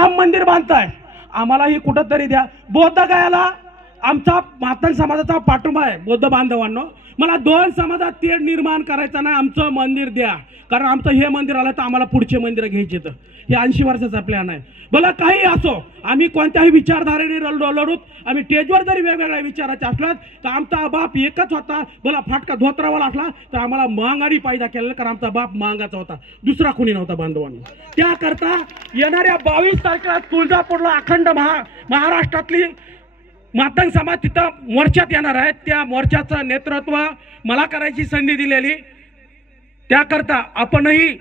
राम मंदिर बांधताय, आम्हालाही कुठंतरी द्या. बौद्ध गायाला आमचा मातंग समाजाचा पाठिंबा आहे. बौद्ध बांधवांनो, मला 2 समाजात तेढ निर्माण करायचं नाही, आमचं मंदिर द्या. कारण आमचं हे मंदिर आलं तर आम्हाला पुढचे मंदिर घ्यायचे. तर हे 80 वर्षाचा प्लॅन आहे. भला काही असो, आम्ही कोणत्याही विचारधारेने लढूत. आम्ही स्टेजवर जरी वेगवेगळ्या विचाराचे असलात तर आमचा बाप एकच होता. भला फाटका धोत्रावाला असला तर आम्हाला महागाडी पैदा केलेला, कारण आमचा बाप महागाचा होता, दुसरा कोणी नव्हता बांधवांनो. त्याकरता येणाऱ्या 22 तारखेला तुळजापूरला अखंड महाराष्ट्रातली मातंग समाज तिथं मोर्चात येणार आहे. त्या मोर्चाचं नेतृत्व मला करायची संधी दिलेली, त्याकरता आपणही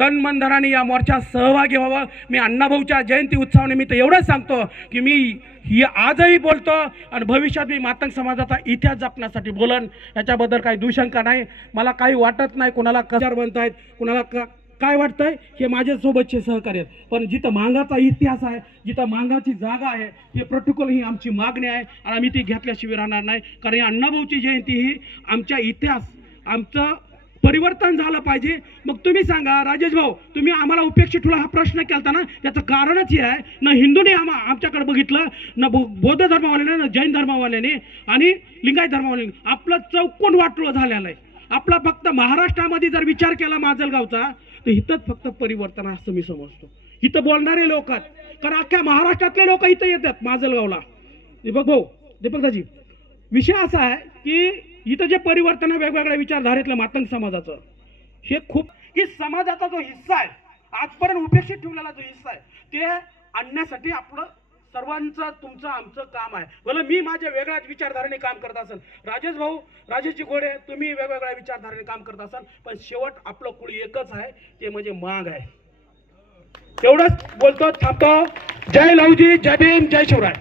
तन मन धनाने या मोर्चात सहभागी व्हावं. मी अण्णाभाऊच्या जयंती उत्सवानिमित्त एवढंच सांगतो की मी ही आजही बोलतो आणि भविष्यात मी मातंग समाजाचा इतिहास जपण्यासाठी बोलन. याच्याबद्दल काही दुशंका नाही. मला काही वाटत नाही कुणाला कशावर बनतायत, कुणाला काय वाटतंय हे माझ्यासोबतचे सहकार्य आहेत. पण जिथं मांगाचा इतिहास आहे, जिथं मांगाची जागा आहे, हे प्रोटोकॉल ही आमची मागणी आहे आणि आम्ही ती घेतल्याशिवाय राहणार नाही. कारण या अण्णाभाऊची जयंती ही आमच्या इतिहास, आमचं परिवर्तन झालं पाहिजे. मग तुम्ही सांगा राजेश भाऊ, तुम्ही आम्हाला उपेक्षित ठेवला हा प्रश्न केलता ना, त्याचं कारणच हे आहे ना, हिंदूने आमच्याकडे बघितलं ना, बौद्ध धर्मावाल्याने ना, जैन धर्मावाल्याने आणि लिंगायत धर्मावाल्याने. आपलं चौकोन वाटलं झालेलं आहे. आपला फक्त महाराष्ट्रामध्ये जर विचार केला माजलगावचा तर इथंच फक्त परिवर्तन आहे असं मी समजतो. इथं बोलणारे लोक आहेत, कारण अख्ख्या महाराष्ट्रातले लोक इथं येतात माजलगावला. दीपक भाऊ, दीपकदाजी, विषय असा आहे की इथं जे परिवर्तन आहे वेगवेगळ्या विचारधारेतलं मातंग समाजाचं, हे खूप की समाजाचा जो हिस्सा आहे, आजपर्यंत उपेक्षित ठेवलेला जो हिस्सा आहे, ते आणण्यासाठी आपलं सर्वांचं तुमचं आमचं काम आहे. भलं मी माझ्या वेगळ्याच विचारधारेने काम करत असेल, राजेश भाऊ राजेशजी घोडे तुम्ही वेगवेगळ्या विचारधारेने काम करत असाल, पण शेवट आपलं कुळ एकच आहे, ते म्हणजे माग आहे. एवढंच बोलतो, थांबतो. जय लहुजी, जय भीम, जय शिवराय.